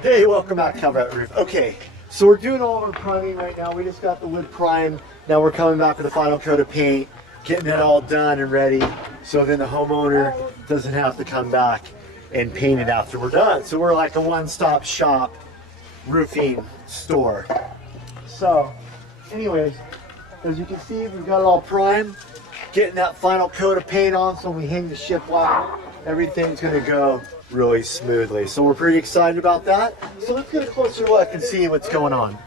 Hey, welcome back to Cover Out Roof. Okay, so we're doing all of our priming right now. We just got the wood primed. Now we're coming back with the final coat of paint, getting it all done and ready, so then the homeowner doesn't have to come back and paint it after we're done. So we're like a one-stop shop roofing store. So, anyways, as you can see, we've got it all primed, getting that final coat of paint on, so when we hang the shiplap, everything's gonna go really smoothly. So we're pretty excited about that. So let's get a closer look and see what's going on.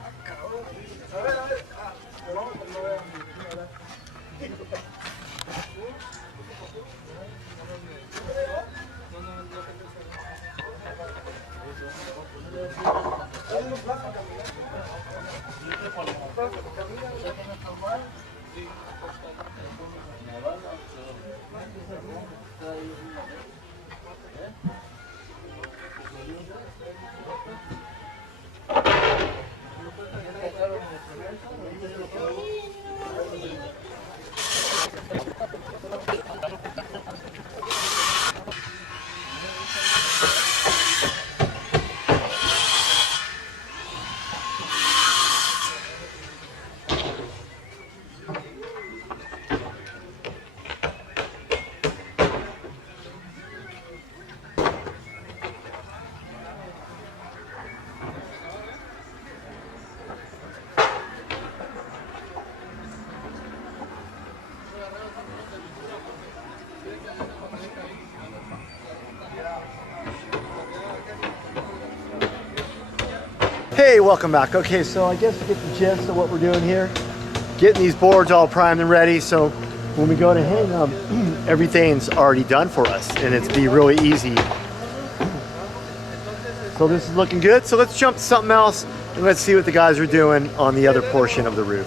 Hey, welcome back. Okay, so I guess to get the gist of what we're doing here, getting these boards all primed and ready, so when we go to hang them, everything's already done for us, and it's be really easy. So this is looking good, so let's jump to something else, and let's see what the guys are doing on the other portion of the roof.